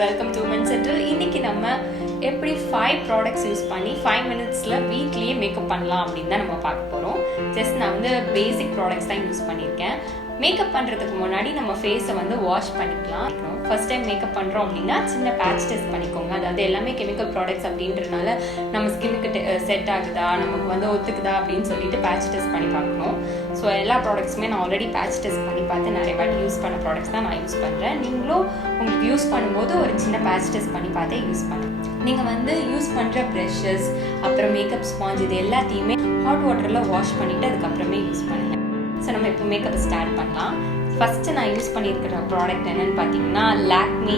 Welcome to men central. இன்னைக்கு நம்ம எப்படி 5 ப்ராடக்ட்ஸ் யூஸ் பண்ணி 5 மினிட்ஸில் வீட்லேயே மேக்கப் பண்ணலாம் அப்படின்னு தான் நம்ம பார்க்க போகிறோம். ஜஸ்ட் நான் பேசிக் ப்ராடக்ட்ஸ் தான் யூஸ் பண்ணியிருக்கேன். மேக்கப் பண்ணுறதுக்கு முன்னாடி நம்ம ஃபேஸை வாஷ் பண்ணிக்கலாம். ஃபர்ஸ்ட் டைம் மேக்கப் பண்ணுறோம் அப்படின்னா சின்ன பேட்ச் டெஸ்ட் பண்ணிக்கோங்க. அதாவது எல்லாமே கெமிக்கல் ப்ராடக்ட்ஸ் அப்படின்றனால நம்ம ஸ்கின்னுக்கு செட் ஆகுதா, நமக்கு ஒத்துக்குதா அப்படின்னு சொல்லிட்டு பேட்ச் டெஸ்ட் பண்ணி பார்க்கணும். ஸோ எல்லா ப்ராடக்ட்ஸுமே நான் ஆல்ரெடி பேட்ச் டெஸ்ட் பண்ணி பார்த்து நிறைய வாட்டி யூஸ் பண்ண ப்ராடக்ட்ஸ் தான் நான் யூஸ் பண்ணுறேன். நீங்களும் உங்களுக்கு யூஸ் பண்ணும்போது ஒரு சின்ன பேட்ச் டெஸ்ட் பண்ணி பார்த்தே யூஸ் பண்ணுங்க. நீங்கள் யூஸ் பண்ணுற ப்ரஷஸ் அப்புறம் மேக்கப் ஸ்பாஞ்ச் இது எல்லாத்தையுமே ஹாட் வாட்டரில் வாஷ் பண்ணிவிட்டு அதுக்கப்புறமே யூஸ் பண்ணுங்கள். ஸோ நம்ம இப்போ மேக்கப் ஸ்டார்ட் பண்ணலாம். ஃபஸ்ட்டு நான் யூஸ் பண்ணியிருக்கிற ப்ராடக்ட் என்னென்னு பார்த்தீங்கன்னா லாக்மி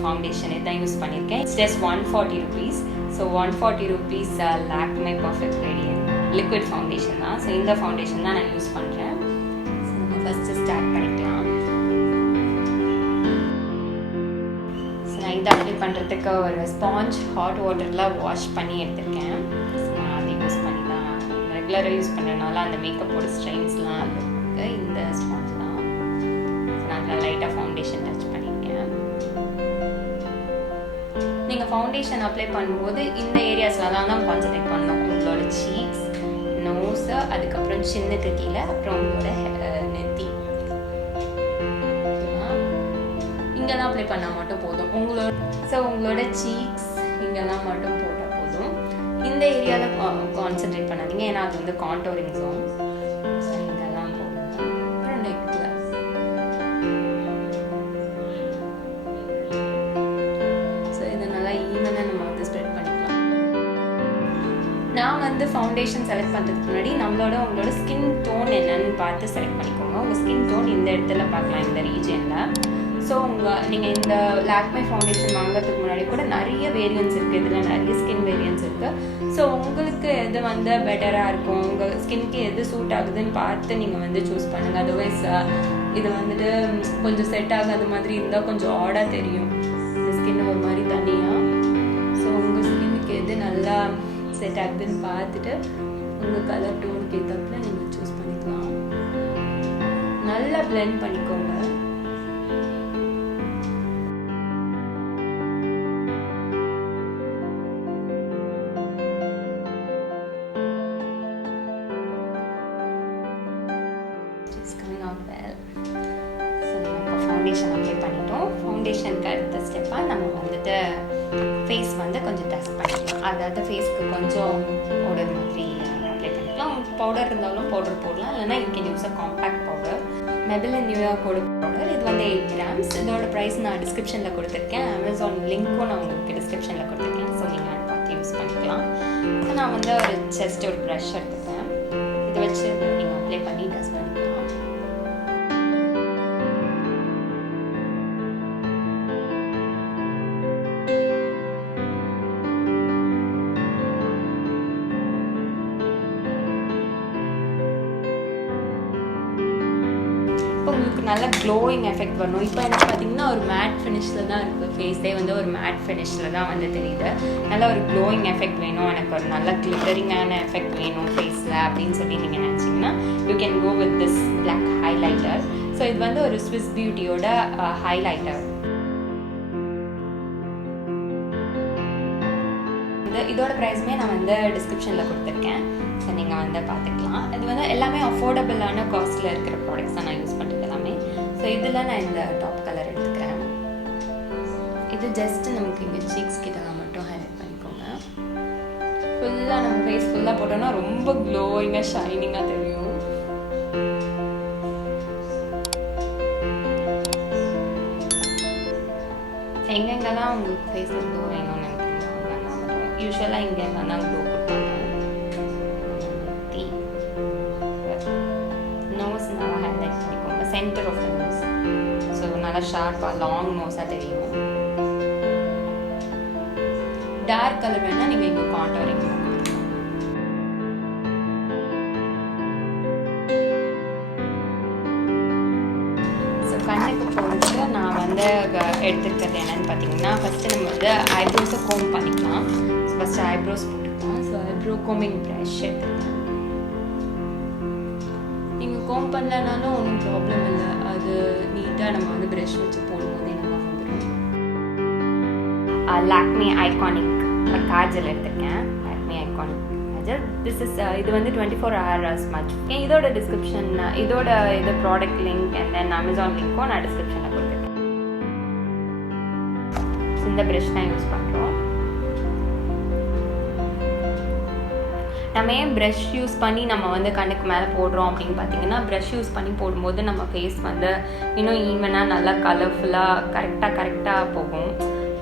ஃபவுண்டேஷன் இதுதான் யூஸ் பண்ணியிருக்கேன். It's just 140 rupees. So 140 rupees Lakme perfect radiant liquid foundation தான். ஸோ இந்த ஃபவுண்டேஷன் தான் நான் யூஸ் பண்ணுறேன். ஸோ நம்ம ஃபஸ்ட்டு ஸ்டார்ட் பண்ணிக்கலாம். ஸோ நான் இதை அப்ளை பண்ணுறதுக்கு ஒரு ஸ்பாஞ்ச் ஹாட் வாட்டரில் வாஷ் பண்ணி எடுத்திருக்கேன். ஸோ நான் அதை யூஸ் பண்ணி தான் ரெகுலராக யூஸ் பண்ணுறதுனால அந்த மேக்கப்போட ஸ்ட்ரெயின்ஸ்லாம் இருக்குது. இந்த ஸ்பாஞ்ச் தான் நான் லைட்டாக ஃபவுண்டேஷன் டச் பண்ணியிருக்கேன். நீங்கள் ஃபவுண்டேஷன் அப்ளை பண்ணும்போது இந்த ஏரியாஸில் தான் கான்சன்ட்ரேட் பண்ணணும். உங்களோட சீக்ஸ், நோஸு, அதுக்கப்புறம் சின்னுக்கு கீழே, அப்புறம் உங்களோட நெத்தி இங்கெல்லாம் அப்ளை பண்ணால் மட்டும் போதும். உங்களோட சீக்ஸ் இங்கெல்லாம் மட்டும் போட்டால் போதும். இந்த ஏரியாவில் கான்சன்ட்ரேட் பண்ணாதீங்க, ஏன்னா அது கான்டோரிங் ஜோன். ஸோ இங்கெல்லாம் போடுங்க. அப்புறம் நெக்கில் ஸ்ப்ரெட் பண்ணிக்கலாம். நான் ஃபவுண்டேஷன் செலக்ட் பண்ணுறதுக்கு முன்னாடி உங்களோட ஸ்கின் டோன் என்னன்னு பார்த்து செலக்ட் பண்ணிக்கோங்க. உங்கள் ஸ்கின் டோன் இந்த இடத்துல பார்க்கலாம், இந்த ரீஜனில். ஸோ நீங்கள் இந்த லாக்மே ஃபவுண்டேஷன் வாங்குறதுக்கு முன்னாடி கூட நிறைய வேரியன்ஸ் இருக்குது. இதில் நிறைய ஸ்கின் வேரியன்ஸ் இருக்குது. ஸோ உங்களுக்கு எது பெட்டராக இருக்கும், உங்கள் ஸ்கின்க்கு எது சூட் ஆகுதுன்னு பார்த்து நீங்கள் சூஸ் பண்ணுங்கள். அதர்வைஸ் இது கொஞ்சம் செட் ஆகாத மாதிரி இருந்தால் கொஞ்சம் ஆடாக தெரியும் இந்த ஸ்கின் ஒரு மாதிரி தனியாக. எது நல்லா செட் ஆகுதுன்னு பார்த்துட்டு உங்கள் கலர் டோனுக்கு ஏற்றப்பல நீங்கள் சூஸ் பண்ணிக்கலாம். நல்லா பிளெண்ட் பண்ணிக்கோங்க. ஃபவுண்டேஷன் அப்ளை பண்ணிட்டோம். ஃபவுண்டேஷனுக்கு அடுத்த ஸ்டெப்பாக நம்ம ஃபேஸ் கொஞ்சம் டஸ்ட் பண்ணிக்கலாம். அதாவது ஃபேஸ்க்கு கொஞ்சம் பவுடர் மாதிரி அப்ளை பண்ணிக்கலாம். பவுடர் இருந்தாலும் பவுடர் போடலாம், இல்லைனா you can use a compact powder. Maybelline நியூயார்க்கோட பவுடர் இது 8 grams. இதோட ப்ரைஸ் நான் டிஸ்கிரிப்ஷனில் கொடுத்துருக்கேன். அமேசான் லிங்க்கும் நான் உங்களுக்கு டிஸ்கிரிப்ஷனில் கொடுத்துருக்கேன். ஸோ நீங்கள் அதை பார்த்து யூஸ் பண்ணிக்கலாம். ஸோ நான் ஒரு ஜஸ்ட் ஒரு ப்ரஷ் எடுத்துப்பேன். இதை வச்சு நீங்கள் அப்ளை பண்ணி டஸ்ட் பண்ணிக்கலாம். உங்களுக்கு நல்ல க்ளோயிங் எஃபெக்ட் வரணும். இப்போ எனக்கு பார்த்தீங்கன்னா ஒரு மேட் ஃபினிஷில் தான் இருக்குது. ஃபேஸே ஒரு மேட் ஃபினிஷில் தான் தெரியுது. நல்ல ஒரு க்ளோயிங் எஃபெக்ட் வேணும், எனக்கு ஒரு நல்ல கிளிட்டரிங்கான எஃபெக்ட் வேணும் ஃபேஸில் அப்படின்னு சொல்லி நீங்கள் நினச்சிங்கன்னா you can go with this black highlighter. So இது ஒரு ஸ்விஸ் பியூட்டியோட ஹைலைட்டர். இதோட ப்ரைஸுமே நான் டிஸ்கிரிப்ஷனில் கொடுத்துருக்கேன். ஸோ நீங்கள் பார்த்துக்கலாம். இது எல்லாமே அஃபோர்டபுளான காஸ்ட்டில் இருக்கிற ப்ராடக்ட்ஸ் தான் நான் யூஸ் பண்ணுறது எல்லாமே. ஸோ இதில் நான் இந்த டாப் கலர் எடுத்துக்கிறேன். இது ஜஸ்ட்டு நமக்கு இங்கே சீக்ஸ் கிட்டலாம் மட்டும் ஹைலைட் பண்ணிக்கோங்க. ஃபுல்லாக நம்ம ஃபேஸ் ஃபுல்லாக போட்டோம்னா ரொம்ப க்ளோயிங்காக ஷைனிங்காக தெரியும். எங்கெங்கெல்லாம் உங்களுக்கு ஃபேஸில் க்ளோ வேணும்னு நினைக்கிறீங்க, யூஸ்வலாக இங்கே தான் க்ளோ கொடுப்பாங்க. நோஸ் நல்லா ஹைலைட் பண்ணிக்கோங்க, centre of the nose. So நல்லா ஷார்ப்பாக லாங் நோஸாக தெரியும். டார்க் கலர் வேணால் நீங்கள் இங்கே கான்டோரிங் கொடுக்கலாம். ஸோ கண்ணுக்கு போகிறதுக்கு நான் எடுத்துக்கிறது என்னென்னு பார்த்தீங்கன்னா, ஃபஸ்ட்டு நம்ம ஐப்ரோஸை கோம் பண்ணிக்கலாம். ஃபஸ்ட்டு ஐப்ரோஸ் போட்டுக்கலாம். ஸோ ஐப்ரோ கோமிங் ப்ரஷ் எடுத்துக்கலாம். நீங்கள் கோம் பண்ணலனாலும் ஒன்றும் ப்ராப்ளம் இல்லை. அது நீட்டாக நம்ம ப்ரஷ் வச்சு போடும்போது என்ன வந்துடும். லாக்மே ஐகானிக் காஜல் எடுத்திருக்கேன். லாக்மே ஐகானிக் காஜல். இது வந்து 24 hours ஸ்மட்ச். இதோட டிஸ்கிரிப்ஷன், இதோட இது product link and then Amazon லிங்க்கும் நான் டிஸ்கிரிப்ஷனில் கொடுத்துருக்கேன். இந்த ப்ரஷ் தான் யூஸ் பண்ணுறோம். நம்ம ஏன் ப்ரஷ் யூஸ் பண்ணி நம்ம வந்து கண்ணுக்கு மேலே போடுறோம் அப்படின்னு பார்த்தீங்கன்னா, ப்ரஷ் யூஸ் பண்ணி போடும்போது நம்ம ஃபேஸ் வந்து இன்னும் ஈவனாக நல்லா கலர்ஃபுல்லாக கரெக்டாக போகும்.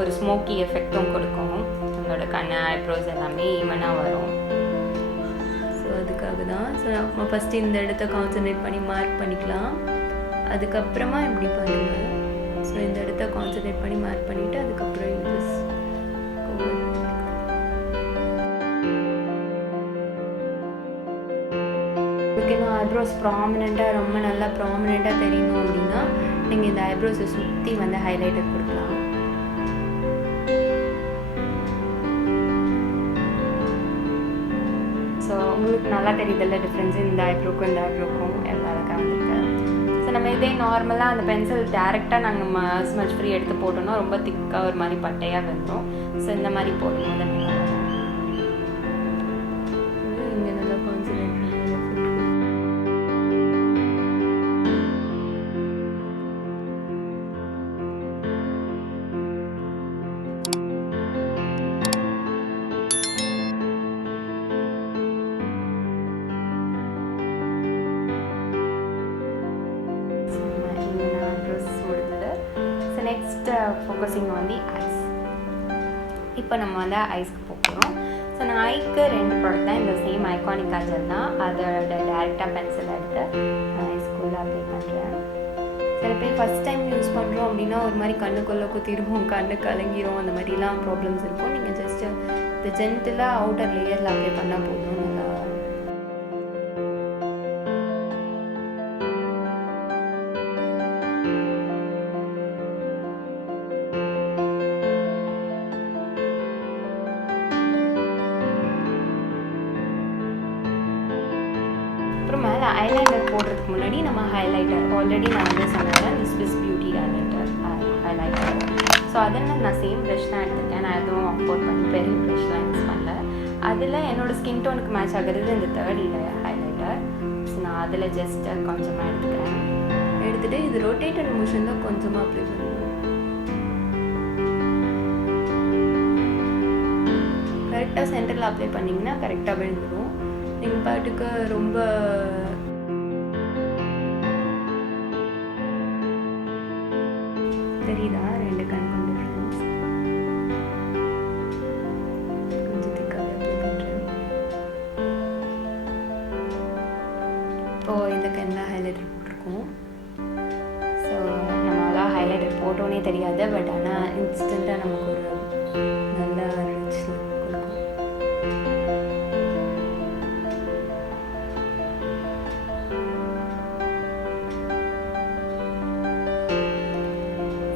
ஒரு ஸ்மோக்கி எஃபெக்டும் கொடுக்கும். நம்மளோட கண்ணு, ஐப்ரோஸ் எல்லாமே ஈவனாக வரும். ஸோ அதுக்காக தான். ஸோ நம்ம ஃபஸ்ட்டு இந்த இடத்த கான்சன்ட்ரேட் பண்ணி மார்க் பண்ணிக்கலாம். அதுக்கப்புறமா இப்படி பண்ணுங்கள். ஸோ இந்த இடத்த கான்சன்ட்ரேட் பண்ணி மார்க் பண்ணிவிட்டு அதுக்கப்புறம் இன்னும் ஐப்ரோஸ் ப்ராமினெண்ட்டாக, ரொம்ப நல்லா ப்ராமினெண்ட்டாக தெரியணும் அப்படின்னா நீங்கள் இந்த ஐப்ரோஸை சுற்றி வந்து ஹைலைட்டர் கொடுக்கலாம். ஸோ உங்களுக்கு நல்லா தெரியுதில்ல டிஃப்ரென்ஸு இந்த ஐப்ரோக்கும் இந்த ஐப்ரோக்கும் எவ்வளோ அழகாக வந்துருக்கு. ஸோ நம்ம இதே நார்மலாக அந்த பென்சில் டேரெக்டாக நாங்கள் ஸ்மட்ச் ஃப்ரீ எடுத்து போட்டோம்னா ரொம்ப திக்காக ஒரு மாதிரி பட்டையாக வந்துடும். ஸோ இந்த மாதிரி போடும்போது இங்கே நல்லா கான்சன்ட்ரேட் பண்ணி next focusing on the eyes. இப்போ நம்ம வந்து ஐஸ்க்கு போகிறோம். ஸோ நான் ஐக்கு 2 ப்ராடக்ட் தான், இந்த சேம் ஐகானிக் காஜல் தான். அதோட டேரெக்டாக பென்சில் எடுத்து நான் ஐஸ்குள்ளே அப்ளை பண்ணுறேன். சில பேர் ஃபஸ்ட் டைம் யூஸ் பண்ணுறோம் அப்படின்னா ஒரு மாதிரி கண்ணுக்குள்ளே குத்திடுவோம், கண்ணு கலங்கிரும், அந்த மாதிரிலாம் ப்ராப்ளம்ஸ் இருக்கும். நீங்கள் ஜஸ்ட்டு இந்த ஜென்டிலாக அவுட்டர் லேயரில் அப்ளை பண்ணால் போதும். நல்லா அப்புறம் மேலே ஐலைனர் போடுறதுக்கு முன்னாடி நம்ம ஹைலைட்டர், ஆல்ரெடி நான் வந்து சொன்னேன் இந்த ஸ்விஸ் பியூட்டி ஹைலைட்டர். ஸோ அதில் நான் சேம் ப்ரஷ் தான் எடுத்துருக்கேன். நான் எதுவும் அஃபோர்ட் பண்ணி பெரிய ப்ரஷ்லாம் யூஸ் பண்ணல. அதில் என்னோடய ஸ்கின் டோனுக்கு மேட்ச் ஆகிறது இந்த 3rd ஹைலைட்டர். ஸோ நான் அதில் ஜஸ்ட் கொஞ்சமாக எடுத்துக்கிறேன். எடுத்துகிட்டு இது ரொட்டேட்டட் மோஷனில் கொஞ்சமாக அப்ளை பண்ணுவேன். கரெக்டாக சென்டரில் அப்ளை பண்ணிங்கன்னா கரெக்டாக விழுந்துடும். நீங்கள் பாட்டுக்கு ரொம்ப தெரியுதா 2 கண்ணுக்கும் டிஃப்ரென்ஸ்? கொஞ்சம் திக்காகவே அப்ளை பண்ணுறேன். இப்போது இந்த கண்ணில் ஹைலைட்டர் போட்டிருக்கோம். ஸோ நம்மளால் ஹைலைட்டர் போட்டோன்னே தெரியாது, பட் ஆனால் இன்ஸ்டண்ட்டாக நமக்கு ஒரு நல்ல ரிச் லுக் கொடுக்கும்.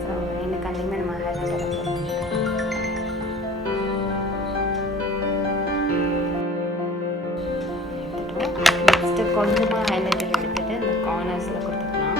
ஸோ இந்த கண்ணையுமே நம்ம ஹைலைட்டர் எடுத்துட்டோம். நெக்ஸ்ட்டு கொஞ்சமாக ஹைலைட்டர் எடுத்துகிட்டு இந்த கார்னர்ஸில் கொடுத்துக்கலாம்.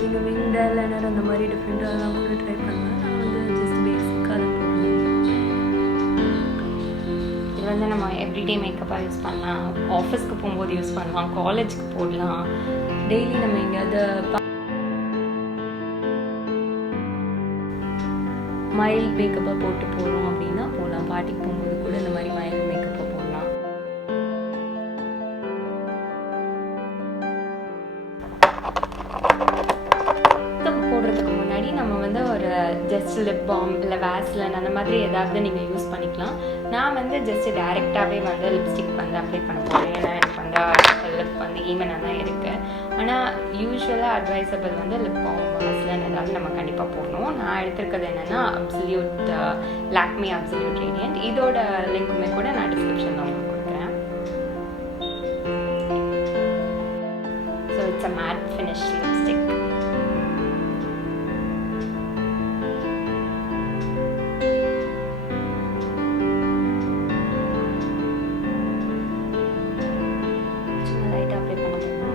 நீங்கள் விண்ட் ஐலைனர் அந்த மாதிரி டிஃப்ரெண்ட்டாக கூட ட்ரை பண்ணுவேன். நான் வந்து ஜஸ்ட் பேசிக்காக தான் போடுவேன். இது வந்து நம்ம எவ்ரிடே மேக்கப்பாக யூஸ் பண்ணலாம், ஆஃபீஸ்க்கு போகும்போது யூஸ் பண்ணலாம், காலேஜுக்கு போடலாம், டெய்லி நம்ம எங்கேயாவது மைல்ட் மேக்கப்பாக போட்டு போகிறோம் அப்படின்னா போகலாம். பார்ட்டிக்கு போகும்போது கூட இந்த மாதிரி மைல்ட் மேக்கப்பாக போடலாம். போடுறதுக்கு முன்னாடி நம்ம வந்து ஒரு ஜஸ்ட் லிப் பாம் இல்லை வேஸ்லின் அந்த மாதிரி ஏதாவது நீங்கள் யூஸ் பண்ணிக்கலாம். நான் வந்து ஜஸ்ட் டேரெக்டாகவே வந்து லிப்ஸ்டிக் வந்து அப்ளை பண்ண போகிறேன். ஏன்னா எனக்கு வந்து லிப் வந்து ஈவனாக தான் இருக்குது. ஆனால் யூஸ்வலாக அட்வைசபிள் வந்து லிப் பாம் வேஸ்லின் ஏதாவது நம்ம கண்டிப்பாக போடணும். நான் எடுத்துருக்கிறது என்னென்னா அப்சல்யூட் லாக்மே அப்சல்யூட் ரேடியன்ட். இதோட லிங்க்குமே கூட நான் டிஸ்கிரிப்ஷனில் உங்களுக்கு கொடுக்குறேன். a matte finish lipstick. சும்மா லைட்டாக அப்ளை பண்ணிக்கோங்க.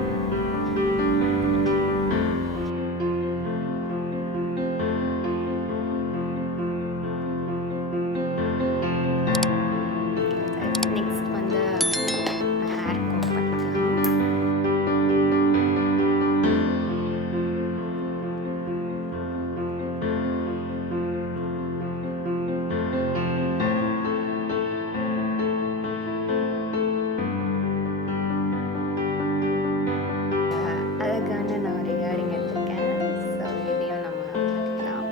நெக்ஸ்ட் வந்து ஹேர் கோம் பண்ணிக்கலாம். அழகான நான் ஒரு இயரிங் எடுத்திருக்கேன். ஸோ இதையும் நம்ம பார்த்துக்கலாம்.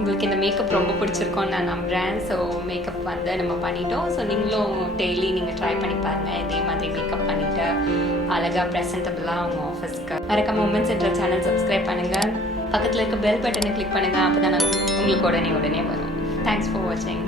உங்களுக்கு இந்த மேக்கப் ரொம்ப பிடிச்சிருக்கோன்னு நான் நம்புகிறேன். ஸோ மேக்கப் வந்து நம்ம பண்ணிட்டோம். ஸோ நீங்களும் டெய்லி நீங்கள் ட்ரை பண்ணி பாருங்கள். இதே மாதிரி மேக்கப் பண்ணிவிட்டு அழகாக ப்ரெசன்டபுளாக உங்கள் ஆஃபீஸ்க்கு மறக்காம உமன்ஸ் என்ற சேனல் சப்ஸ்கிரைப் பண்ணுங்கள். பக்கத்தில் இருக்க பெல் பட்டனை கிளிக் பண்ணுங்கள். அப்போ தான் உங்களுக்கு உடனே வரும். தேங்க்ஸ் ஃபார் வாட்சிங்.